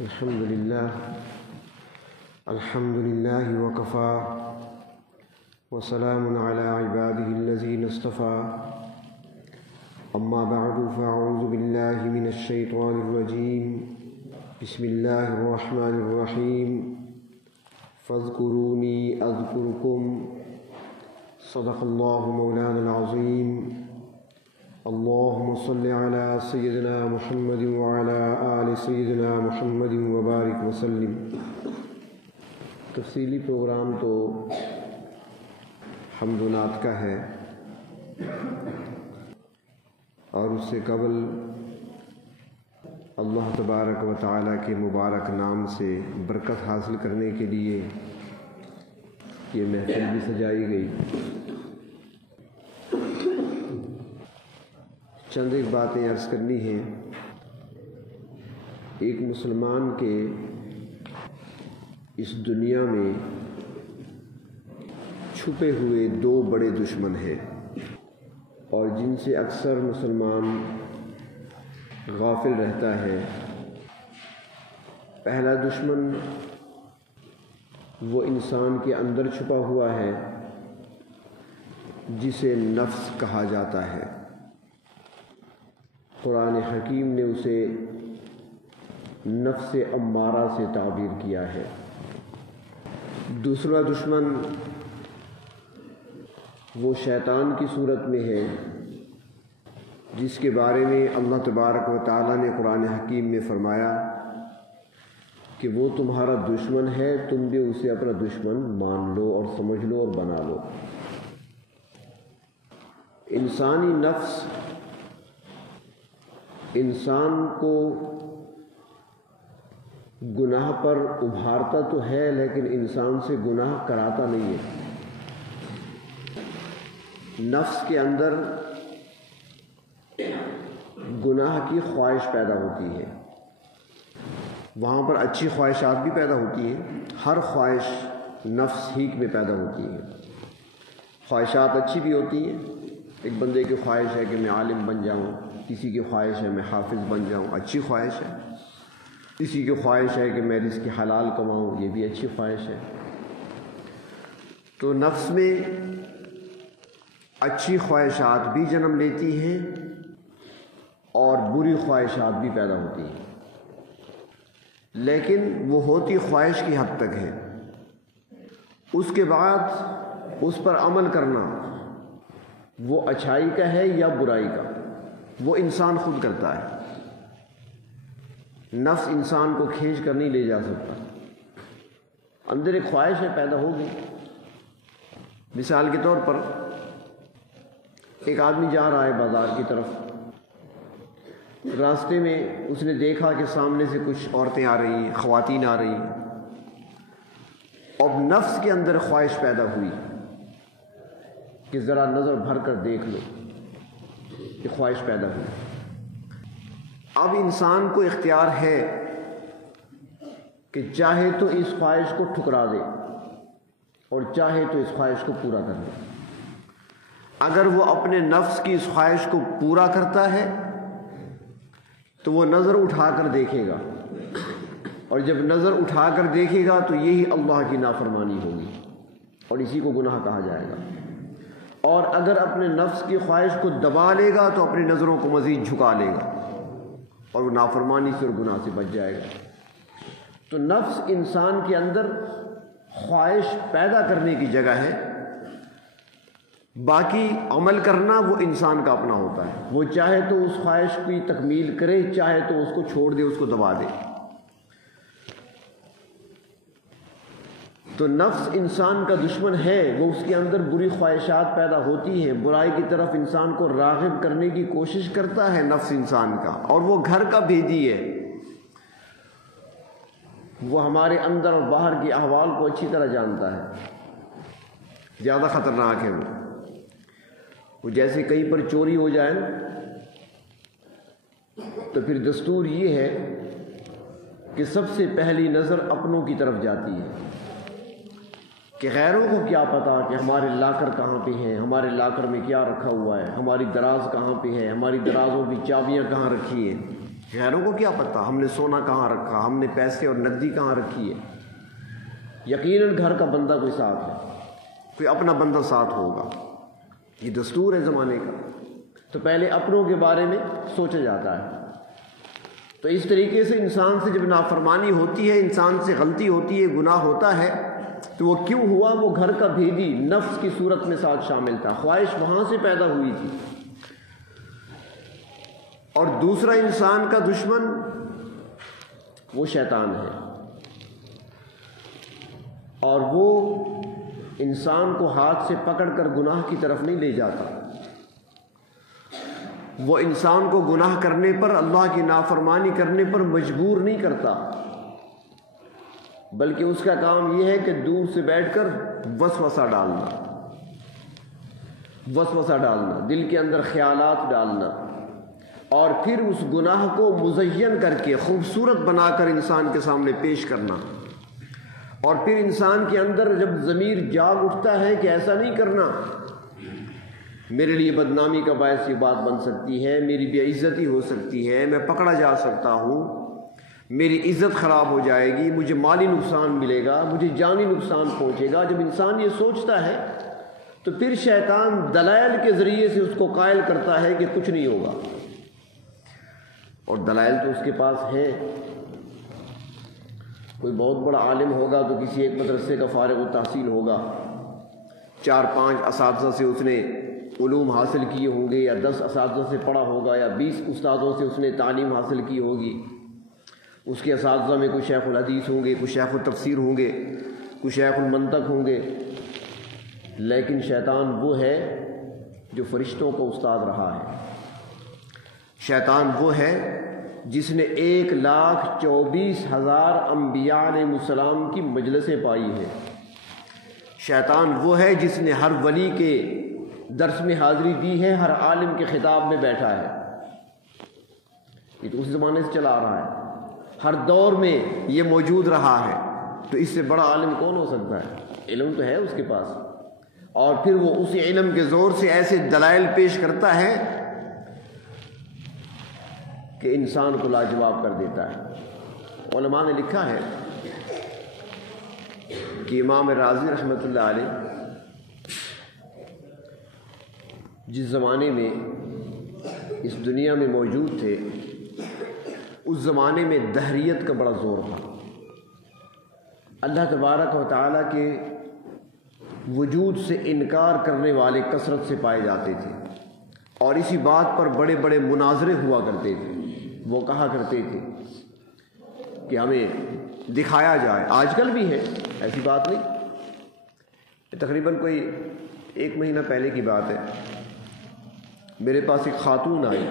الحمد لله وكفى وسلام على عباده الذين اصطفى أما بعد فأعوذ بالله من الشيطان الرجيم بسم الله الرحمن الرحيم فاذكروني أذكركم صدق الله مولانا العظيم اللهم صل على سيدنا محمد وعلى آل سيدنا محمد وبارك وسلم۔ تفصیلی پروگرام تو حمد و نعت کا ہے، اور اس سے قبل اللہ تبارک و تعالیٰ کے مبارک نام سے برکت حاصل کرنے کے لیے یہ محفل بھی سجائی گئی۔ چند ایک باتیں عرض کرنی ہیں۔ ایک مسلمان کے اس دنیا میں چھپے ہوئے دو بڑے دشمن ہیں، اور جن سے اکثر مسلمان غافل رہتا ہے۔ پہلا دشمن وہ انسان کے اندر چھپا ہوا ہے جسے نفس کہا جاتا ہے۔ قرآن حکیم نے اسے نفس امارہ سے تعبیر کیا ہے۔ دوسرا دشمن وہ شیطان کی صورت میں ہے، جس کے بارے میں اللہ تبارک و تعالیٰ نے قرآن حکیم میں فرمایا کہ وہ تمہارا دشمن ہے، تم بھی اسے اپنا دشمن مان لو اور سمجھ لو اور بنا لو۔ انسانی نفس انسان کو گناہ پر ابھارتا تو ہے، لیکن انسان سے گناہ کراتا نہیں ہے۔ نفس کے اندر گناہ کی خواہش پیدا ہوتی ہے، وہاں پر اچھی خواہشات بھی پیدا ہوتی ہیں۔ ہر خواہش نفس ہی میں پیدا ہوتی ہے۔ خواہشات اچھی بھی ہوتی ہیں۔ ایک بندے کی خواہش ہے کہ میں عالم بن جاؤں، کسی کی خواہش ہے میں حافظ بن جاؤں، اچھی خواہش ہے۔ کسی کی خواہش ہے کہ میں رزق حلال کماؤں، یہ بھی اچھی خواہش ہے۔ تو نفس میں اچھی خواہشات بھی جنم لیتی ہیں اور بری خواہشات بھی پیدا ہوتی ہیں، لیکن وہ ہوتی خواہش کی حد تک ہے۔ اس کے بعد اس پر عمل کرنا وہ اچھائی کا ہے یا برائی کا، وہ انسان خود کرتا ہے۔ نفس انسان کو کھینچ کر نہیں لے جا سکتا۔ اندر ایک خواہش ہے پیدا ہوگی۔ مثال کے طور پر ایک آدمی جا رہا ہے بازار کی طرف، راستے میں اس نے دیکھا کہ سامنے سے کچھ عورتیں آ رہی ہیں، خواتین آ رہی ہیں، اور نفس کے اندر خواہش پیدا ہوئی کہ ذرا نظر بھر کر دیکھ لو، یہ خواہش پیدا ہوئی۔ اب انسان کو اختیار ہے کہ چاہے تو اس خواہش کو ٹھکرا دے اور چاہے تو اس خواہش کو پورا کر دے۔ اگر وہ اپنے نفس کی اس خواہش کو پورا کرتا ہے تو وہ نظر اٹھا کر دیکھے گا، اور جب نظر اٹھا کر دیکھے گا تو یہی اللہ کی نافرمانی ہوگی اور اسی کو گناہ کہا جائے گا۔ اور اگر اپنے نفس کی خواہش کو دبا لے گا تو اپنی نظروں کو مزید جھکا لے گا اور وہ نافرمانی سے اور گناہ سے بچ جائے گا۔ تو نفس انسان کے اندر خواہش پیدا کرنے کی جگہ ہے، باقی عمل کرنا وہ انسان کا اپنا ہوتا ہے۔ وہ چاہے تو اس خواہش کی تکمیل کرے، چاہے تو اس کو چھوڑ دے، اس کو دبا دے۔ تو نفس انسان کا دشمن ہے، وہ اس کے اندر بری خواہشات پیدا ہوتی ہیں، برائی کی طرف انسان کو راغب کرنے کی کوشش کرتا ہے نفس انسان کا، اور وہ گھر کا بھیدی ہے۔ وہ ہمارے اندر اور باہر کے احوال کو اچھی طرح جانتا ہے، زیادہ خطرناک ہے وہ جیسے کہیں پر چوری ہو جائے نا، تو پھر دستور یہ ہے کہ سب سے پہلی نظر اپنوں کی طرف جاتی ہے کہ غیروں کو کیا پتا کہ ہمارے لاکر کہاں پہ ہیں، ہمارے لاکر میں کیا رکھا ہوا ہے، ہماری دراز کہاں پہ ہے، ہماری درازوں کی چابیاں کہاں رکھی ہیں۔ غیروں کو کیا پتہ ہم نے سونا کہاں رکھا، ہم نے پیسے اور نقدی کہاں رکھی ہے۔ یقیناً گھر کا بندہ کوئی ساتھ ہے، کوئی اپنا بندہ ساتھ ہوگا، یہ دستور ہے زمانے کا۔ تو پہلے اپنوں کے بارے میں سوچا جاتا ہے۔ تو اس طریقے سے انسان سے جب نافرمانی ہوتی ہے، انسان سے غلطی ہوتی ہے، گناہ ہوتا ہے، تو وہ کیوں ہوا؟ وہ گھر کا بھیدی نفس کی صورت میں ساتھ شامل تھا، خواہش وہاں سے پیدا ہوئی تھی۔ اور دوسرا انسان کا دشمن وہ شیطان ہے، اور وہ انسان کو ہاتھ سے پکڑ کر گناہ کی طرف نہیں لے جاتا، وہ انسان کو گناہ کرنے پر، اللہ کی نافرمانی کرنے پر مجبور نہیں کرتا، بلکہ اس کا کام یہ ہے کہ دور سے بیٹھ کر وسوسہ ڈالنا، دل کے اندر خیالات ڈالنا، اور پھر اس گناہ کو مزین کر کے خوبصورت بنا کر انسان کے سامنے پیش کرنا۔ اور پھر انسان کے اندر جب ضمیر جاگ اٹھتا ہے کہ ایسا نہیں کرنا، میرے لیے بدنامی کا باعث یہ بات بن سکتی ہے، میری بے عزتی ہو سکتی ہے، میں پکڑا جا سکتا ہوں، میری عزت خراب ہو جائے گی، مجھے مالی نقصان ملے گا، مجھے جانی نقصان پہنچے گا، جب انسان یہ سوچتا ہے تو پھر شیطان دلائل کے ذریعے سے اس کو قائل کرتا ہے کہ کچھ نہیں ہوگا۔ اور دلائل تو اس کے پاس ہے، کوئی بہت بڑا عالم ہوگا تو کسی ایک مدرسے کا فارغ التحصیل ہوگا، 4-5 اساتذہ سے اس نے علوم حاصل کیے ہوں گے، یا 10 اساتذہ سے پڑھا ہوگا، یا 20 استادوں سے اس نے تعلیم حاصل کی ہوگی۔ اس کے اساتذہ میں کوئی شیخ الحدیث ہوں گے، کوئی شیخ التفسیر ہوں گے، کوئی شیخ المنطق ہوں گے، لیکن شیطان وہ ہے جو فرشتوں کو استاد رہا ہے۔ شیطان وہ ہے جس نے 1,24,000 انبیاء علیہ السلام کی مجلسیں پائی ہیں۔ شیطان وہ ہے جس نے ہر ولی کے درس میں حاضری دی ہے، ہر عالم کے خطاب میں بیٹھا ہے۔ یہ تو اسی زمانے سے چلا آ رہا ہے، ہر دور میں یہ موجود رہا ہے۔ تو اس سے بڑا عالم کون ہو سکتا ہے؟ علم تو ہے اس کے پاس، اور پھر وہ اسی علم کے زور سے ایسے دلائل پیش کرتا ہے کہ انسان کو لاجواب کر دیتا ہے۔ علماء نے لکھا ہے کہ امام راضی رحمۃ اللہ علیہ جس زمانے میں اس دنیا میں موجود تھے، اس زمانے میں دہریت کا بڑا زور تھا۔ اللہ تبارک و تعالیٰ کے وجود سے انکار کرنے والے کثرت سے پائے جاتے تھے، اور اسی بات پر بڑے بڑے مناظرے ہوا کرتے تھے۔ وہ کہا کرتے تھے کہ ہمیں دکھایا جائے، آج کل بھی ہے، ایسی بات نہیں۔ تقریباً کوئی 1 مہینہ پہلے کی بات ہے، میرے پاس ایک خاتون آئی،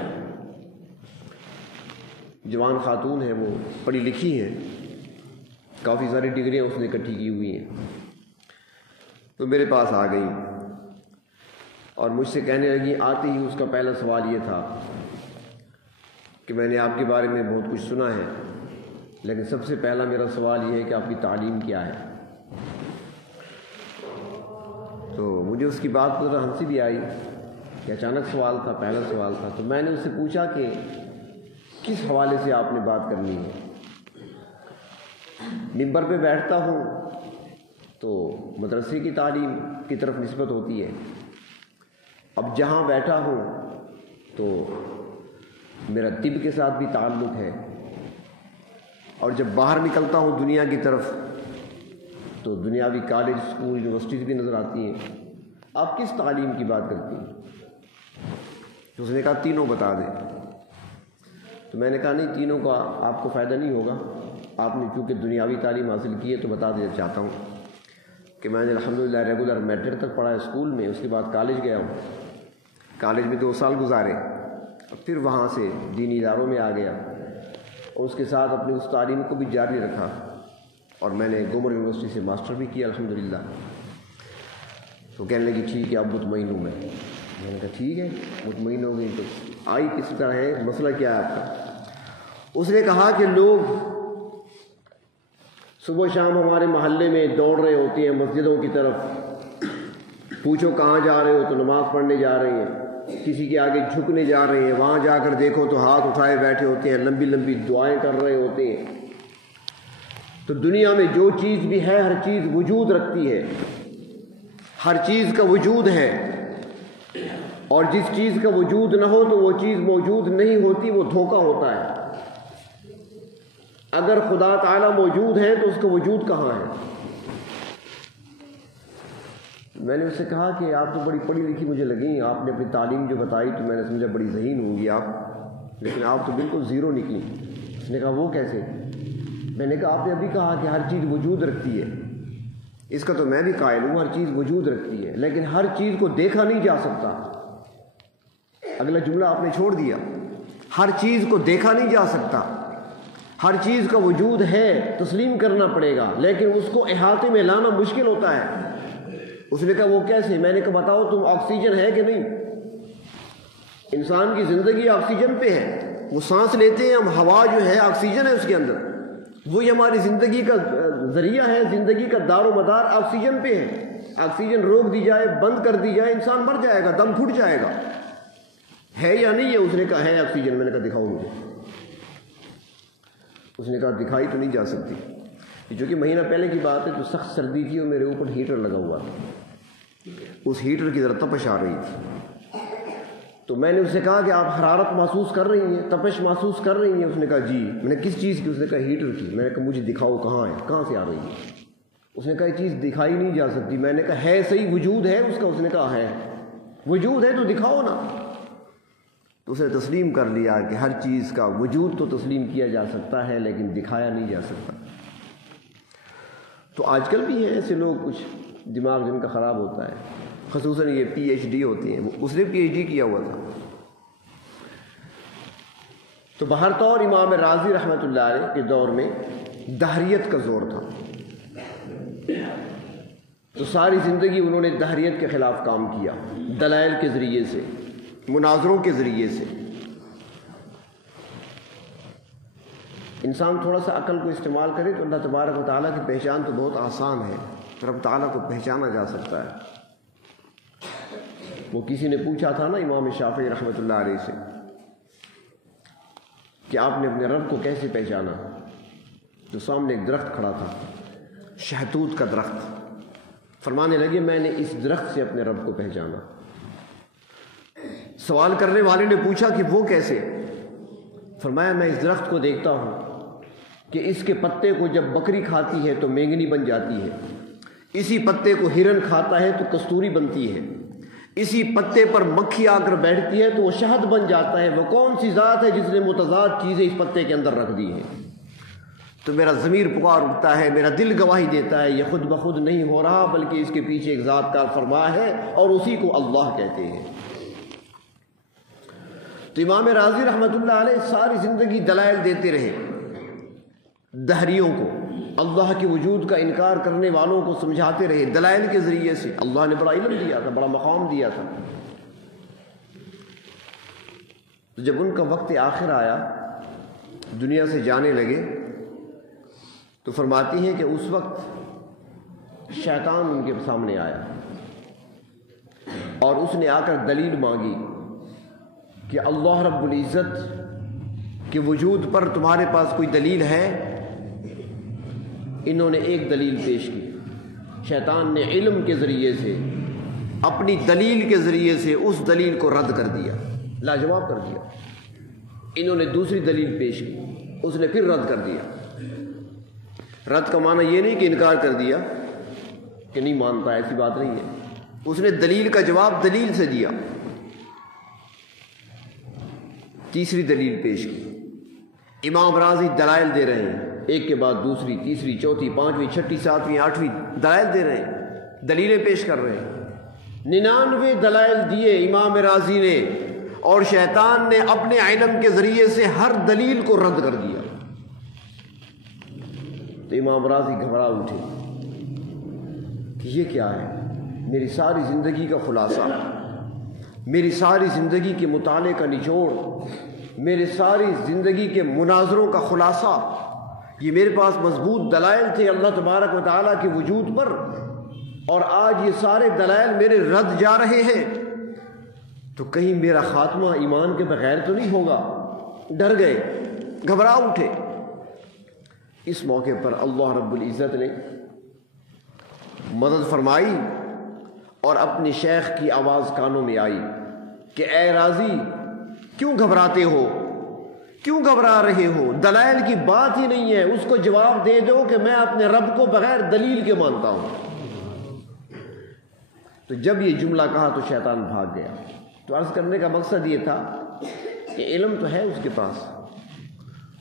جوان خاتون ہے، وہ پڑھی لکھی ہے، کافی ساری ڈگریاں اس نے اکٹھی کی ہوئی ہیں۔ تو میرے پاس آ گئی اور مجھ سے کہنے لگی، آتے ہی اس کا پہلا سوال یہ تھا کہ میں نے آپ کے بارے میں بہت کچھ سنا ہے، لیکن سب سے پہلا میرا سوال یہ ہے کہ آپ کی تعلیم کیا ہے؟ تو مجھے اس کی بات پر ذرا ہنسی بھی آئی کہ اچانک سوال تھا، پہلا سوال تھا۔ تو میں نے اس سے پوچھا کہ کس حوالے سے آپ نے بات کرنی ہے؟ منبر پہ بیٹھتا ہوں تو مدرسے کی تعلیم کی طرف نسبت ہوتی ہے، اب جہاں بیٹھا ہوں تو میرا طب کے ساتھ بھی تعلق ہے، اور جب باہر نکلتا ہوں دنیا کی طرف تو دنیاوی کالج، اسکول، یونیورسٹیز بھی نظر آتی ہیں۔ آپ کس تعلیم کی بات کرتی ہیں؟ تو اس نے کہا تینوں بتا دیں۔ تو میں نے کہا نہیں، تینوں کا آپ کو فائدہ نہیں ہوگا، آپ نے چونکہ دنیاوی تعلیم حاصل کی ہے تو بتا دینا چاہتا ہوں کہ میں نے الحمدللہ ریگولر میٹرک تک پڑھا اسکول میں، اس کے بعد کالج گیا ہوں، کالج میں 2 سال گزارے، اور پھر وہاں سے دینی اداروں میں آ گیا، اور اس کے ساتھ اپنی اس تعلیم کو بھی جاری رکھا، اور میں نے گومر یونیورسٹی سے ماسٹر بھی کیا الحمدللہ۔ تو کہنے لگی ٹھیک ہے اب مطمئن ہوں میں نے کہا ٹھیک ہے مطمئن ہو گئی، تو آئی کس طرح ہے، مسئلہ کیا ہے آپ کا؟ اس نے کہا کہ لوگ صبح شام ہمارے محلے میں دوڑ رہے ہوتے ہیں مسجدوں کی طرف، پوچھو کہاں جا رہے ہو تو نماز پڑھنے جا رہے ہیں، کسی کے آگے جھکنے جا رہے ہیں، وہاں جا کر دیکھو تو ہاتھ اٹھائے بیٹھے ہوتے ہیں، لمبی لمبی دعائیں کر رہے ہوتے ہیں۔ تو دنیا میں جو چیز بھی ہے ہر چیز وجود رکھتی ہے، ہر چیز کا وجود ہے، اور جس چیز کا وجود نہ ہو تو وہ چیز موجود نہیں ہوتی، وہ دھوکہ ہوتا ہے۔ اگر خدا تعالیٰ موجود ہے تو اس کا وجود کہاں ہے؟ میں نے اس سے کہا کہ آپ تو بڑی پڑھی لکھی مجھے لگی، آپ نے اپنی تعلیم جو بتائی تو میں نے سمجھا بڑی ذہین ہوں گی آپ، لیکن آپ تو بالکل زیرو نکلی۔ اس نے کہا وہ کیسے؟ میں نے کہا آپ نے ابھی کہا کہ ہر چیز وجود رکھتی ہے، اس کا تو میں بھی قائل ہوں، ہر چیز وجود رکھتی ہے، لیکن ہر چیز کو دیکھا نہیں جا سکتا۔ اگلا جملہ آپ نے چھوڑ دیا، ہر چیز کو دیکھا نہیں جا سکتا، ہر چیز کا وجود ہے، تسلیم کرنا پڑے گا، لیکن اس کو احاطے میں لانا مشکل ہوتا ہے۔ اس نے کہا وہ کیسے؟ میں نے کہا بتاؤ تم آکسیجن ہے کہ نہیں؟ انسان کی زندگی آکسیجن پہ ہے، وہ سانس لیتے ہیں ہم، ہوا جو ہے آکسیجن ہے اس کے اندر، وہی ہماری زندگی کا ذریعہ ہے، زندگی کا دار و مدار آکسیجن پہ ہے۔ آکسیجن روک دی جائے، بند کر دی جائے، انسان مر جائے گا، دم گھٹ جائے گا۔ ہے یا نہیں ہے؟ اس نے کہا ہے آکسیجن۔ میں نے کہا دکھاؤ مجھے۔ اس نے کہا دکھائی تو نہیں جا سکتی، جو کہ مہینہ پہلے کی بات ہے، تو سخت سردی تھی اور میرے اوپر ہیٹر لگا ہوا تھا، اس ہیٹر کی ذرا تپش آ رہی تھی، تو میں نے اس سے کہا کہ آپ حرارت محسوس کر رہی ہیں، تپش محسوس کر رہی ہیں؟ اس نے کہا جی۔ میں نے کس چیز کی؟ اس نے کہا ہیٹر کی۔ میں نے کہا مجھے دکھاؤ کہاں ہے، کہاں سے آ رہی ہے؟ اس نے کہا یہ چیز دکھائی نہیں جا سکتی۔ میں نے کہا ہے صحیح، وجود ہے اس کا؟ اس نے کہا ہے وجود ہے تو دکھاؤ نا۔ تو اس نے تسلیم کر لیا کہ ہر چیز کا وجود تو تسلیم کیا جا سکتا ہے لیکن دکھایا نہیں جا سکتا۔ تو آج کل بھی ہیں ایسے لوگ، کچھ دماغ جن کا خراب ہوتا ہے، خصوصاً یہ پی ایچ ڈی ہوتی ہیں، اس نے پی ایچ ڈی کیا ہوا تھا۔ تو بہر طور امام راضی رحمۃ اللہ علیہ کے دور میں دہریت کا زور تھا، تو ساری زندگی انہوں نے دہریت کے خلاف کام کیا، دلائل کے ذریعے سے، مناظروں کے ذریعے سے۔ انسان تھوڑا سا عقل کو استعمال کرے تو اللہ تبارک و تعالیٰ کی پہچان تو بہت آسان ہے، رب تعالیٰ کو پہچانا جا سکتا ہے۔ وہ کسی نے پوچھا تھا نا امام شافعی رحمۃ اللہ علیہ سے کہ آپ نے اپنے رب کو کیسے پہچانا؟ تو سامنے ایک درخت کھڑا تھا، شہتوت کا درخت، فرمانے لگے میں نے اس درخت سے اپنے رب کو پہچانا۔ سوال کرنے والے نے پوچھا کہ وہ کیسے؟ فرمایا میں اس درخت کو دیکھتا ہوں کہ اس کے پتے کو جب بکری کھاتی ہے تو مینگنی بن جاتی ہے، اسی پتے کو ہرن کھاتا ہے تو کستوری بنتی ہے، اسی پتے پر مکھی آ کر بیٹھتی ہے تو وہ شہد بن جاتا ہے۔ وہ کون سی ذات ہے جس نے متضاد چیزیں اس پتے کے اندر رکھ دی ہیں؟ تو میرا ضمیر پکار اٹھتا ہے، میرا دل گواہی دیتا ہے یہ خود بخود نہیں ہو رہا، بلکہ اس کے پیچھے ایک ذات کا فرما ہے اور اسی کو اللہ کہتے ہیں۔ تو امام راضی رحمۃ اللہ علیہ ساری زندگی دلائل دیتے رہے، دہریوں کو، اللہ کے وجود کا انکار کرنے والوں کو سمجھاتے رہے دلائل کے ذریعے سے۔ اللہ نے بڑا علم دیا تھا، بڑا مقام دیا تھا۔ تو جب ان کا وقت آخر آیا، دنیا سے جانے لگے، تو فرماتی ہیں کہ اس وقت شیطان ان کے سامنے آیا اور اس نے آ کر دلیل مانگی کہ اللہ رب العزت کے وجود پر تمہارے پاس کوئی دلیل ہے؟ انہوں نے ایک دلیل پیش کی، شیطان نے علم کے ذریعے سے، اپنی دلیل کے ذریعے سے اس دلیل کو رد کر دیا، لاجواب کر دیا۔ انہوں نے دوسری دلیل پیش کی، اس نے پھر رد کر دیا۔ رد کا معنی یہ نہیں کہ انکار کر دیا کہ نہیں مانتا، ایسی بات نہیں ہے، اس نے دلیل کا جواب دلیل سے دیا۔ تیسری دلیل پیش کی، امام راضی دلائل دے رہے ہیں، ایک کے بعد دوسری، تیسری، چوتھی، پانچویں، چھٹی، ساتویں، آٹھویں دلائل دے رہے ہیں، دلیلیں پیش کر رہے ہیں۔ 99 دلائل دیے امام راضی نے، اور شیطان نے اپنے علم کے ذریعے سے ہر دلیل کو رد کر دیا۔ تو امام راضی گھبرا اٹھے کہ یہ کیا ہے؟ میری ساری زندگی کا خلاصہ، میری ساری زندگی کے مطالعے کا نچوڑ، میرے ساری زندگی کے مناظروں کا خلاصہ، یہ میرے پاس مضبوط دلائل تھے اللہ تبارک و تعالیٰ کے وجود پر، اور آج یہ سارے دلائل میرے رد جا رہے ہیں۔ تو کہیں میرا خاتمہ ایمان کے بغیر تو نہیں ہوگا، ڈر گئے، گھبرا اٹھے۔ اس موقع پر اللہ رب العزت نے مدد فرمائی اور اپنے شیخ کی آواز کانوں میں آئی کہ اے راضی کیوں گھبراتے ہو، کیوں گھبرا رہے ہو؟ دلائل کی بات ہی نہیں ہے، اس کو جواب دے دو کہ میں اپنے رب کو بغیر دلیل کے مانتا ہوں۔ تو جب یہ جملہ کہا تو شیطان بھاگ گیا۔ تو عرض کرنے کا مقصد یہ تھا کہ علم تو ہے اس کے پاس،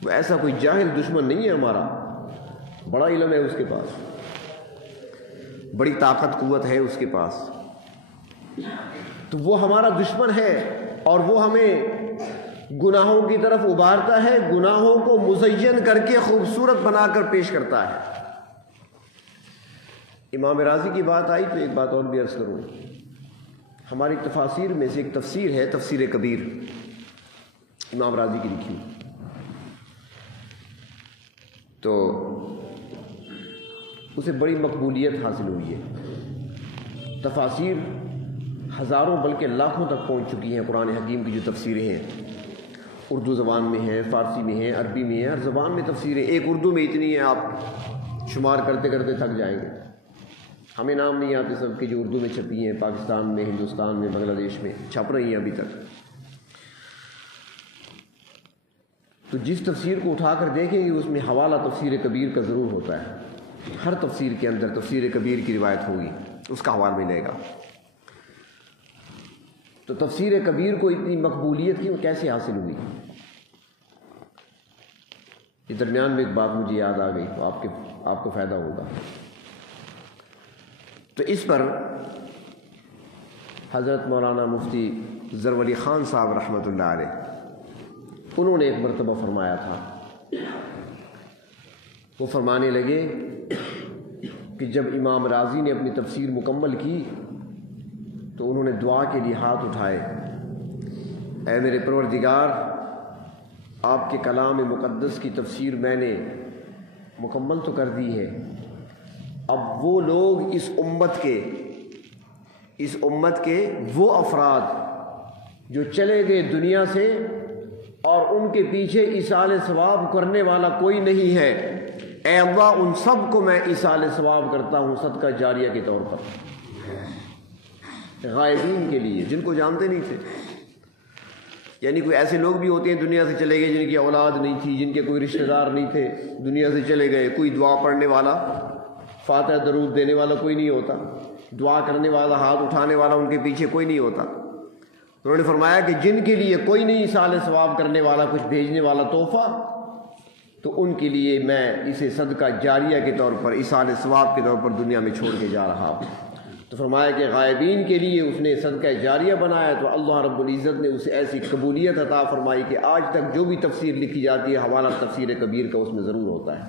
وہ ایسا کوئی جاہل دشمن نہیں ہے ہمارا، بڑا علم ہے اس کے پاس، بڑی طاقت قوت ہے اس کے پاس۔ تو وہ ہمارا دشمن ہے اور وہ ہمیں گناہوں کی طرف ابھارتا ہے، گناہوں کو مزین کر کے خوبصورت بنا کر پیش کرتا ہے۔ امام راضی کی بات آئی تو ایک بات اور بھی عرض کروں، ہماری تفاسیر میں سے ایک تفسیر ہے تفسیر کبیر، امام راضی کی لکھی، تو اسے بڑی مقبولیت حاصل ہوئی ہے۔ تفاسیر ہزاروں بلکہ لاکھوں تک پہنچ چکی ہیں۔ قرآن حکیم کی جو تفسیریں ہیں، اردو زبان میں ہیں، فارسی میں ہیں، عربی میں ہیں، ہر زبان میں تفسیریں، ایک اردو میں اتنی ہیں آپ شمار کرتے کرتے تھک جائیں گے۔ ہمیں نام نہیں آتے سب کے جو اردو میں چھپی ہیں، پاکستان میں، ہندوستان میں، بنگلہ دیش میں چھپ رہی ہیں ابھی تک۔ تو جس تفسیر کو اٹھا کر دیکھیں گے اس میں حوالہ تفسیر کبیر کا ضرور ہوتا ہے، ہر تفسیر کے اندر تفسیر کبیر کی روایت ہوگی، اس کا حوالہ ملے گا۔ تو تفسیر کبیر کو اتنی مقبولیت کی وہ کیسے حاصل ہوئی؟ یہ درمیان میں ایک بات مجھے یاد آ گئی تو آپ کو فائدہ ہوگا۔ تو اس پر حضرت مولانا مفتی ظفر علی خان صاحب رحمۃ اللہ علیہ انہوں نے ایک مرتبہ فرمایا تھا، وہ فرمانے لگے کہ جب امام راضی نے اپنی تفسیر مکمل کی تو انہوں نے دعا کے لیے ہاتھ اٹھائے، اے میرے پروردگار، آپ کے کلام مقدس کی تفسیر میں نے مکمل تو کر دی ہے، اب وہ لوگ اس امت کے وہ افراد جو چلے گئے دنیا سے اور ان کے پیچھے ایصال ثواب کرنے والا کوئی نہیں ہے، اے اللہ ان سب کو میں ایصال ثواب کرتا ہوں صدقہ جاریہ کے طور پر، غائبین کے لیے جن کو جانتے نہیں تھے۔ یعنی کوئی ایسے لوگ بھی ہوتے ہیں دنیا سے چلے گئے جن کی اولاد نہیں تھی، جن کے کوئی رشتہ دار نہیں تھے، دنیا سے چلے گئے، کوئی دعا پڑھنے والا، فاتحہ درود دینے والا کوئی نہیں ہوتا، دعا کرنے والا، ہاتھ اٹھانے والا ان کے پیچھے کوئی نہیں ہوتا۔ انہوں نے فرمایا کہ جن کے لیے کوئی نہیں ایصال ثواب کرنے والا، کچھ بھیجنے والا تحفہ، تو ان کے لیے میں اسے صدقہ جاریہ کے طور پر، ایصال ثواب کے طور پر دنیا میں چھوڑ کے جا رہا ہوں۔ تو فرمایا کہ غائبین کے لیے اس نے صدقہ جاریہ بنایا، تو اللہ رب العزت نے اسے ایسی قبولیت عطا فرمائی کہ آج تک جو بھی تفسیر لکھی جاتی ہے حوالہ تفسیر کبیر کا اس میں ضرور ہوتا ہے۔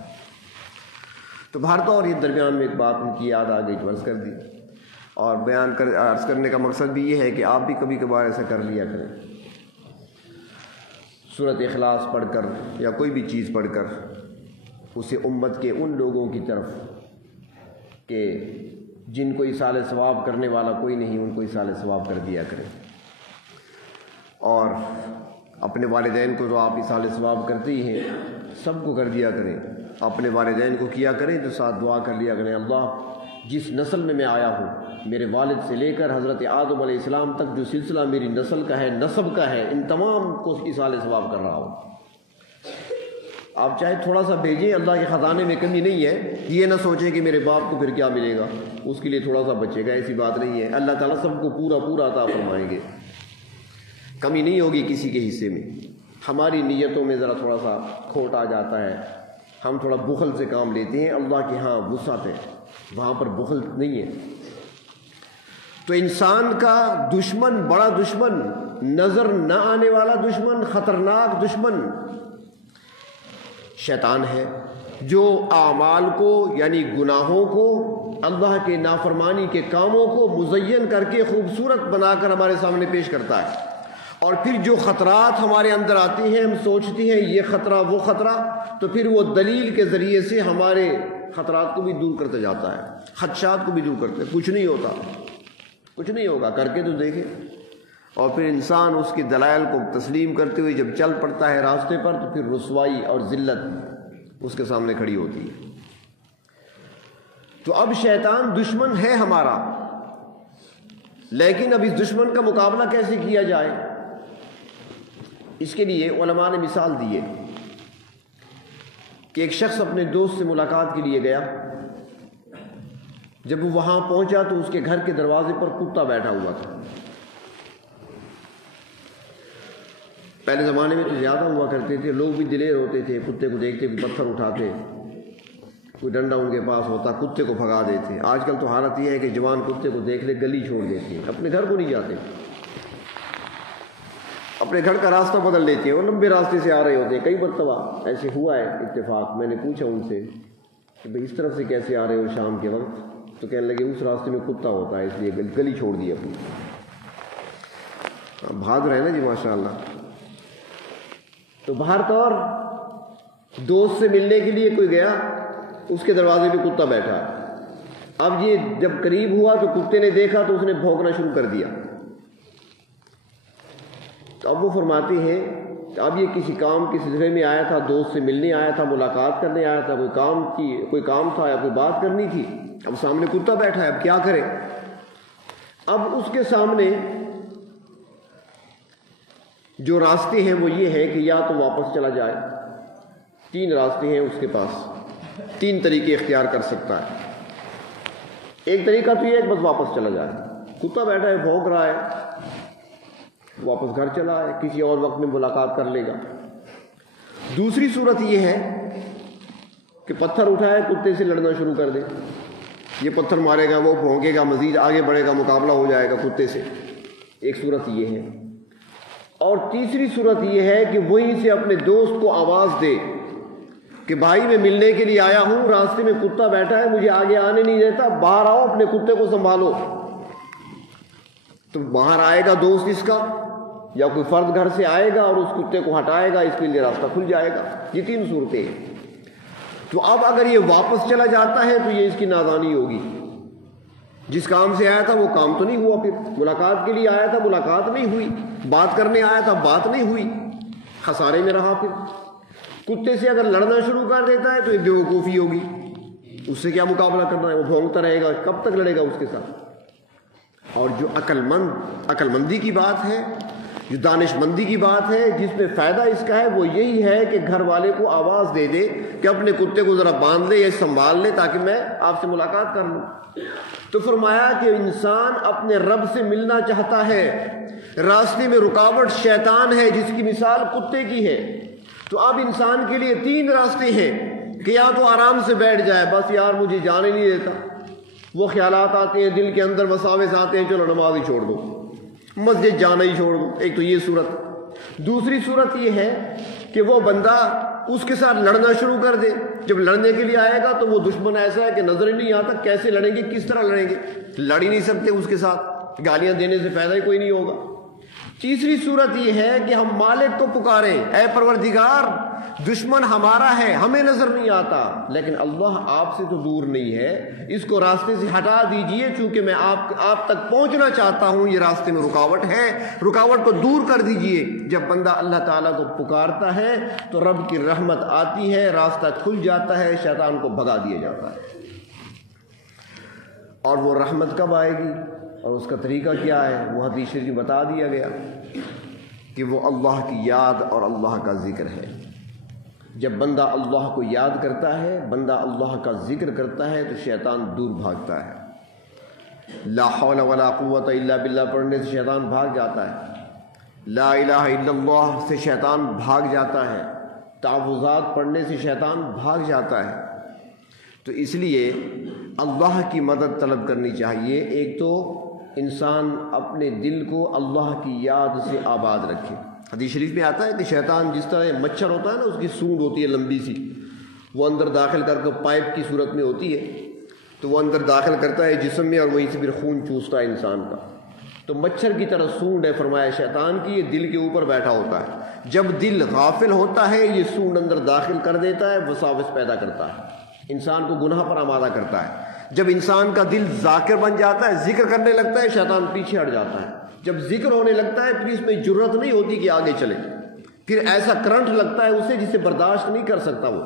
تو بھارتا اور یہ درمیان میں ایک بات ان کی یاد آ گئی تو عرض کر دی، اور عرض کرنے کا مقصد بھی یہ ہے کہ آپ بھی کبھی کبھار ایسا کر لیا کریں، سورۃ اخلاص پڑھ کر یا کوئی بھی چیز پڑھ کر اسے امت کے ان لوگوں کی طرف کہ جن کو ایصال ثواب کرنے والا کوئی نہیں، ان کو ایصال ثواب کر دیا کریں، اور اپنے والدین کو تو آپ ایصال ثواب کرتے ہی ہیں، سب کو کر دیا کریں، اپنے والدین کو کیا کریں تو ساتھ دعا کر لیا کریں، اللہ جس نسل میں آیا ہوں، میرے والد سے لے کر حضرت آدم علیہ السلام تک جو سلسلہ میری نسل کا ہے، نسب کا ہے، ان تمام کو ایصال ثواب کر رہا ہوں۔ آپ چاہے تھوڑا سا بھیجیں، اللہ کے خزانے میں کمی نہیں ہے، یہ نہ سوچیں کہ میرے باپ کو پھر کیا ملے گا، اس کے لیے تھوڑا سا بچے گا، ایسی بات نہیں ہے، اللہ تعالیٰ سب کو پورا پورا عطا فرمائیں گے، کمی نہیں ہوگی کسی کے حصے میں۔ ہماری نیتوں میں ذرا تھوڑا سا کھوٹ آ جاتا ہے، ہم تھوڑا بخل سے کام لیتے ہیں، اللہ کے ہاں وسعت ہے، وہاں پر بخل نہیں ہے۔ تو انسان کا دشمن، بڑا دشمن، نظر نہ آنے والا دشمن، خطرناک دشمن شیطان ہے، جو اعمال کو یعنی گناہوں کو، اللہ کے نافرمانی کے کاموں کو مزین کر کے خوبصورت بنا کر ہمارے سامنے پیش کرتا ہے، اور پھر جو خطرات ہمارے اندر آتے ہیں، ہم سوچتے ہیں یہ خطرہ وہ خطرہ، تو پھر وہ دلیل کے ذریعے سے ہمارے خطرات کو بھی دور کرتے جاتا ہے، خدشات کو بھی دور کرتے، کچھ نہیں ہوتا، کچھ نہیں ہوگا، کر کے تو دیکھیں۔ اور پھر انسان اس کی دلائل کو تسلیم کرتے ہوئے جب چل پڑتا ہے راستے پر تو پھر رسوائی اور ذلت اس کے سامنے کھڑی ہوتی ہے۔ تو اب شیطان دشمن ہے ہمارا، لیکن اب اس دشمن کا مقابلہ کیسے کیا جائے؟ اس کے لیے علماء نے مثال دی ہے کہ ایک شخص اپنے دوست سے ملاقات کے لیے گیا، جب وہ وہاں پہنچا تو اس کے گھر کے دروازے پر کتا بیٹھا ہوا تھا۔ پہلے زمانے میں تو زیادہ ہوا کرتے تھے، لوگ بھی دلیر ہوتے تھے، کتے کو دیکھتے کوئی پتھر اٹھاتے، کوئی ڈنڈا ان کے پاس ہوتا، کتے کو بھگا دیتے۔ آج کل تو حالت یہ ہے کہ جوان کتے کو دیکھ لے گلی چھوڑ دیتے ہیں، اپنے گھر کو نہیں جاتے، اپنے گھر کا راستہ بدل لیتے ہیں، وہ لمبے راستے سے آ رہے ہوتے ہیں۔ کئی مرتبہ ایسے ہوا ہے اتفاق، میں نے پوچھا ان سے کہ بھئی اس طرف سے کیسے آ رہے ہو شام کے وقت؟ تو کہنے لگے اس راستے میں کتا ہوتا ہے اس لیے گلی چھوڑ دی اپنی۔ بھاگ رہے ہیں نا جی ماشاء اللہ۔ تو باہر طور دوست سے ملنے کے لیے کوئی گیا، اس کے دروازے پہ کتا بیٹھا۔ اب یہ جب قریب ہوا تو کتے نے دیکھا تو اس نے بھونکنا شروع کر دیا۔ تو اب وہ فرماتے ہیں کہ اب یہ کسی کام کے سلسلے میں آیا تھا، دوست سے ملنے آیا تھا، ملاقات کرنے آیا تھا، کوئی کام تھا یا کوئی بات کرنی تھی، اب سامنے کتا بیٹھا ہے، اب کیا کرے؟ اب اس کے سامنے جو راستے ہیں وہ یہ ہے کہ یا تو واپس چلا جائے، تین راستے ہیں اس کے پاس، تین طریقے اختیار کر سکتا ہے۔ ایک طریقہ تو یہ ہے کہ بس واپس چلا جائے، کتا بیٹھا ہے بھونک رہا ہے، واپس گھر چلا ہے، کسی اور وقت میں ملاقات کر لے گا۔ دوسری صورت یہ ہے کہ پتھر اٹھائے، کتے سے لڑنا شروع کر دے، یہ پتھر مارے گا، وہ بھونکے گا، مزید آگے بڑھے گا، مقابلہ ہو جائے گا کتے سے۔ ایک صورت یہ ہے۔ اور تیسری صورت یہ ہے کہ وہیں سے اپنے دوست کو آواز دے کہ بھائی میں ملنے کے لیے آیا ہوں، راستے میں کتا بیٹھا ہے، مجھے آگے آنے نہیں دیتا، باہر آؤ، اپنے کتے کو سنبھالو۔ تو باہر آئے گا دوست اس کا، یا کوئی فرد گھر سے آئے گا اور اس کتے کو ہٹائے گا، اس کے لیے راستہ کھل جائے گا۔ یہ تین صورتیں ہیں۔ تو اب اگر یہ واپس چلا جاتا ہے تو یہ اس کی نادانی ہوگی، جس کام سے آیا تھا وہ کام تو نہیں ہوا، پھر ملاقات کے لیے آیا تھا، ملاقات نہیں ہوئی، بات کرنے آیا تھا، بات نہیں ہوئی، خسارے میں رہا۔ پھر کتے سے اگر لڑنا شروع کر دیتا ہے تو یہ بیوقوفی ہوگی، اس سے کیا مقابلہ کرنا ہے، وہ بھونکتا رہے گا، کب تک لڑے گا اس کے ساتھ۔ اور جو عقل مندی کی بات ہے، جو دانش مندی کی بات ہے، جس میں فائدہ اس کا ہے، وہ یہی ہے کہ گھر والے کو آواز دے دے کہ اپنے کتے کو ذرا باندھ لے یا سنبھال لے تاکہ میں آپ سے ملاقات کر لوں۔ تو فرمایا کہ انسان اپنے رب سے ملنا چاہتا ہے، راستے میں رکاوٹ شیطان ہے جس کی مثال کتے کی ہے۔ تو اب انسان کے لیے تین راستے ہیں کہ یا تو آرام سے بیٹھ جائے، بس یار مجھے جانے نہیں دیتا، وہ خیالات آتے ہیں دل کے اندر، وساوس آتے ہیں، چلو نماز ہی چھوڑ دو، مسجد جانا ہی چھوڑ دو۔ ایک تو یہ صورت۔ دوسری صورت یہ ہے کہ وہ بندہ اس کے ساتھ لڑنا شروع کر دے، جب لڑنے کے لیے آئے گا تو وہ دشمن ایسا ہے کہ نظر ہی نہیں آتا کیسے لڑیں گے، کس طرح لڑیں گے، لڑ ہی نہیں سکتے اس کے ساتھ، گالیاں دینے سے فائدہ ہی کوئی نہیں ہوگا۔ تیسری صورت یہ ہے کہ ہم مالک کو پکاریں، اے پروردگار دشمن ہمارا ہے، ہمیں نظر نہیں آتا، لیکن اللہ آپ سے تو دور نہیں ہے، اس کو راستے سے ہٹا دیجئے، چونکہ میں آپ تک پہنچنا چاہتا ہوں، یہ راستے میں رکاوٹ ہے، رکاوٹ کو دور کر دیجئے۔ جب بندہ اللہ تعالیٰ کو پکارتا ہے تو رب کی رحمت آتی ہے، راستہ کھل جاتا ہے، شیطان کو بھگا دیا جاتا ہے۔ اور وہ رحمت کب آئے گی اور اس کا طریقہ کیا ہے، وہ حدیث شریف بتا دیا گیا کہ وہ اللہ کی یاد اور اللہ کا ذکر ہے۔ جب بندہ اللہ کو یاد کرتا ہے، بندہ اللہ کا ذکر کرتا ہے تو شیطان دور بھاگتا ہے۔ لا حول ولا قوت الا باللہ پڑھنے سے شیطان بھاگ جاتا ہے، لا الہ الا اللہ سے شیطان بھاگ جاتا ہے، تعوذات پڑھنے سے شیطان بھاگ جاتا ہے۔ تو اس لیے اللہ کی مدد طلب کرنی چاہیے۔ ایک تو انسان اپنے دل کو اللہ کی یاد سے آباد رکھے۔ حدیث شریف میں آتا ہے کہ شیطان جس طرح مچھر ہوتا ہے نا، اس کی سونڈ ہوتی ہے لمبی سی، وہ اندر داخل کر کے پائپ کی صورت میں ہوتی ہے، تو وہ اندر داخل کرتا ہے جسم میں اور وہیں سے پھر خون چوستا ہے انسان کا۔ تو مچھر کی طرح سونڈ ہے فرمایا شیطان کی، یہ دل کے اوپر بیٹھا ہوتا ہے۔ جب دل غافل ہوتا ہے یہ سونڈ اندر داخل کر دیتا ہے، وساوس پیدا کرتا ہے، انسان کو گناہ پر آمادہ کرتا ہے۔ جب انسان کا دل ذاکر بن جاتا ہے، ذکر کرنے لگتا ہے، شیطان پیچھے ہٹ جاتا ہے، جب ذکر ہونے لگتا ہے پھر اس میں جرت نہیں ہوتی کہ آگے چلے، پھر ایسا کرنٹ لگتا ہے اسے جسے برداشت نہیں کر سکتا وہ.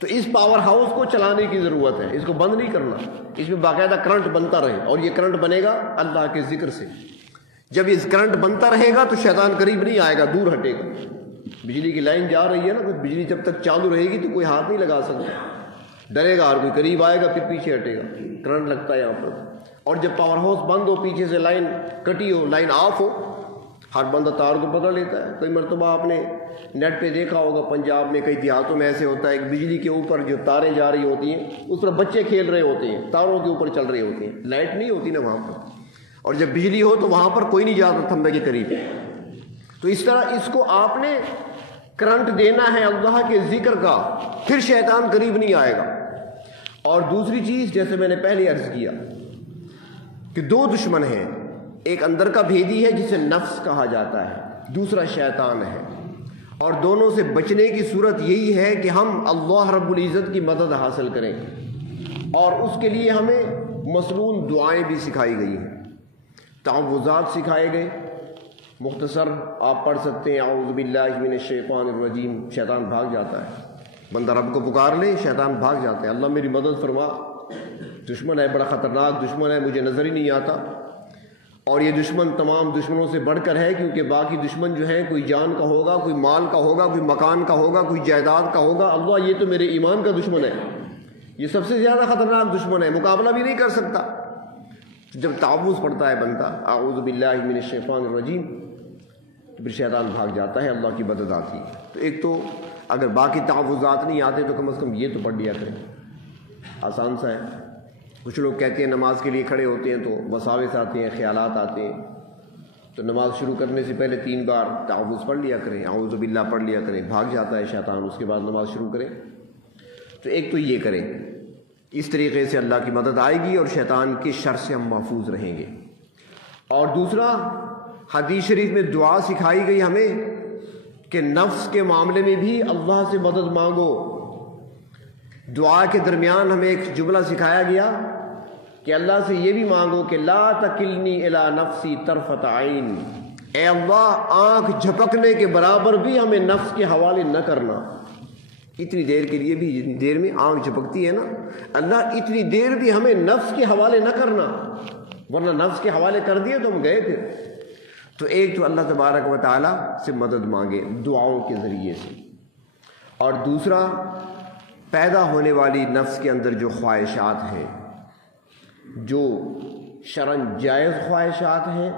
تو اس پاور ہاؤس کو چلانے کی ضرورت ہے، اس کو بند نہیں کرنا، اس میں باقاعدہ کرنٹ بنتا رہے، اور یہ کرنٹ بنے گا اللہ کے ذکر سے. جب یہ کرنٹ بنتا رہے گا تو شیطان قریب نہیں آئے گا، دور ہٹے گا. بجلی کی لائن جا رہی ہے نا، بجلی جب تک چالو رہے گی تو کوئی ہاتھ نہیں لگا سکتا، ڈرے گا، اور کوئی قریب آئے گا پھر پیچھے ہٹے گا. کرنٹ لگتا ہے یہاں پر. اور جب پاور ہاؤس بند ہو، پیچھے سے لائن کٹی ہو، لائن آف ہو، ہر بندہ تار کو پکڑ لیتا ہے. کئی مرتبہ آپ نے نیٹ پہ دیکھا ہوگا، پنجاب میں کئی دیہاتوں میں ایسے ہوتا ہے، ایک بجلی کے اوپر جو تاریں جا رہی ہوتی ہیں اس پر بچے کھیل رہے ہوتے ہیں، تاروں کے اوپر چل رہے ہوتے ہیں، لائٹ نہیں ہوتی نا وہاں پر، اور جب بجلی ہو تو وہاں پر کوئی نہیں جاتا تھمبے کے قریب. تو اس طرح اس کو آپ نے کرنٹ دینا ہے اللہ کے ذکر کا، پھر شیطان قریب نہیں آئے گا. اور دوسری چیز، جیسے میں نے پہلے عرض کیا کہ دو دشمن ہیں، ایک اندر کا بھیدی ہے جسے نفس کہا جاتا ہے، دوسرا شیطان ہے. اور دونوں سے بچنے کی صورت یہی ہے کہ ہم اللہ رب العزت کی مدد حاصل کریں، اور اس کے لیے ہمیں مصنون دعائیں بھی سکھائی گئی ہیں، تعوذات سکھائے گئے. مختصر آپ پڑھ سکتے ہیں اعوذ باللہ من الشیطان الرجیم، شیطان بھاگ جاتا ہے. بندہ رب کو پکار لے، شیطان بھاگ جاتا ہے، اللہ میری مدد فرما، دشمن ہے، بڑا خطرناک دشمن ہے، مجھے نظر ہی نہیں آتا. اور یہ دشمن تمام دشمنوں سے بڑھ کر ہے، کیونکہ باقی دشمن جو ہیں کوئی جان کا ہوگا، کوئی مال کا ہوگا، کوئی مکان کا ہوگا، کوئی جائیداد کا ہوگا. اللہ یہ تو میرے ایمان کا دشمن ہے، یہ سب سے زیادہ خطرناک دشمن ہے، مقابلہ بھی نہیں کر سکتا. جب تعوذ پڑھتا ہے بندہ اعوذ باللہ من الشیطان الرجیم، تو پھر شیطان بھاگ جاتا ہے، اللہ کی مدد آتی ہے. تو ایک تو اگر باقی تعوذات نہیں آتے تو کم از کم یہ تو پڑھ لیا کریں، آسان سا ہے. کچھ لوگ کہتے ہیں نماز کے لیے کھڑے ہوتے ہیں تو وساوس آتے ہیں، خیالات آتے ہیں، تو نماز شروع کرنے سے پہلے 3 بار تعوذ پڑھ لیا کریں، اعوذ باللہ پڑھ لیا کریں، بھاگ جاتا ہے شیطان، اس کے بعد نماز شروع کریں. تو ایک تو یہ کریں، اس طریقے سے اللہ کی مدد آئے گی اور شیطان کے شر سے ہم محفوظ رہیں گے. اور دوسرا، حدیث شریف میں دعا سکھائی گئی ہمیں کہ نفس کے معاملے میں بھی اللہ سے مدد مانگو. دعا کے درمیان ہمیں ایک جملہ سکھایا گیا کہ اللہ سے یہ بھی مانگو کہ لا تکلنی الی نفسی طرفۃ عین، اے اللہ آنکھ جھپکنے کے برابر بھی ہمیں نفس کے حوالے نہ کرنا. اتنی دیر کے لیے بھی، جتنی دیر میں آنکھ جھپکتی ہے نا، اللہ اتنی دیر بھی ہمیں نفس کے حوالے نہ کرنا، ورنہ نفس کے حوالے کر دیے تو ہم گئے پھر. تو ایک تو اللہ تبارک و تعالی سے مدد مانگے دعاؤں کے ذریعے سے، اور دوسرا پیدا ہونے والی نفس کے اندر جو خواہشات ہیں، جو شرعاً جائز خواہشات ہیں،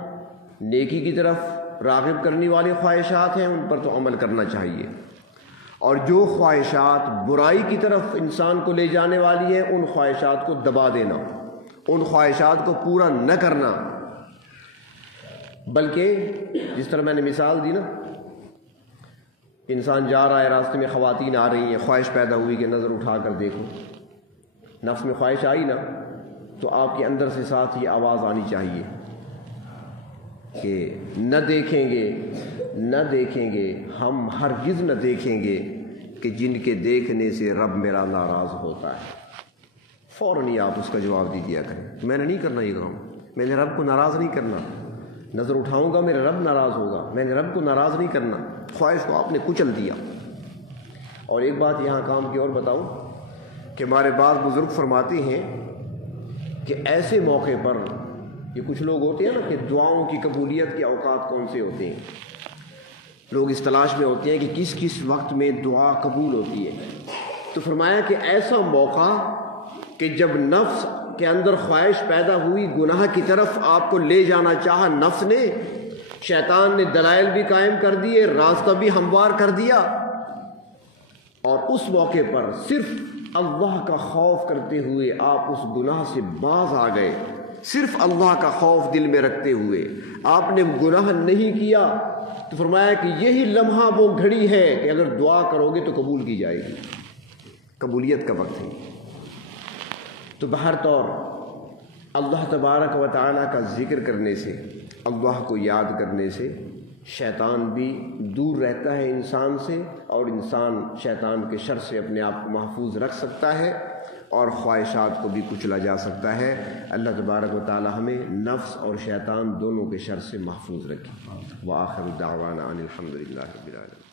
نیکی کی طرف راغب کرنے والی خواہشات ہیں، ان پر تو عمل کرنا چاہیے. اور جو خواہشات برائی کی طرف انسان کو لے جانے والی ہے، ان خواہشات کو دبا دینا، ان خواہشات کو پورا نہ کرنا. بلکہ جس طرح میں نے مثال دی نا، انسان جا رہا ہے، راستے میں خواتین آ رہی ہیں، خواہش پیدا ہوئی کہ نظر اٹھا کر دیکھو، نفس میں خواہش آئی نا، تو آپ کے اندر سے ساتھ یہ آواز آنی چاہیے کہ نہ دیکھیں گے، نہ دیکھیں گے، ہم ہرگز نہ دیکھیں گے کہ جن کے دیکھنے سے رب میرا ناراض ہوتا ہے. فوراً ہی آپ اس کا جواب دے دیا کریں، میں نے نہیں کرنا یہ کام، میں نے رب کو ناراض نہیں کرنا، نظر اٹھاؤں گا میرا رب ناراض ہوگا، میں نے رب کو ناراض نہیں کرنا. خواہش کو آپ نے کچل دیا. اور ایک بات یہاں کام کی اور بتاؤں کہ ہمارے بعض بزرگ فرماتے ہیں کہ ایسے موقع پر، یہ کچھ لوگ ہوتے ہیں نا کہ دعاؤں کی قبولیت کے اوقات کون سے ہوتے ہیں، لوگ اس تلاش میں ہوتے ہیں کہ کس کس وقت میں دعا قبول ہوتی ہے. تو فرمایا کہ ایسا موقع کہ جب نفس کے اندر خواہش پیدا ہوئی، گناہ کی طرف آپ کو لے جانا چاہا نفس نے، شیطان نے دلائل بھی قائم کر دیے، راستہ بھی ہموار کر دیا، اور اس موقع پر صرف اللہ کا خوف کرتے ہوئے آپ اس گناہ سے باز آ گئے، صرف اللہ کا خوف دل میں رکھتے ہوئے آپ نے گناہ نہیں کیا. تو فرمایا کہ یہی لمحہ وہ گھڑی ہے کہ اگر دعا کرو گے تو قبول کی جائے گی، قبولیت کا وقت ہے. تو بہر طور اللہ تبارک و تعالیٰ کا ذکر کرنے سے، اللہ کو یاد کرنے سے شیطان بھی دور رہتا ہے انسان سے، اور انسان شیطان کے شر سے اپنے آپ کو محفوظ رکھ سکتا ہے اور خواہشات کو بھی کچلا جا سکتا ہے۔ اللہ تبارک و تعالی ہمیں نفس اور شیطان دونوں کے شر سے محفوظ رکھے۔ وآخر دعوانا ان الحمد للہ رب العالمین۔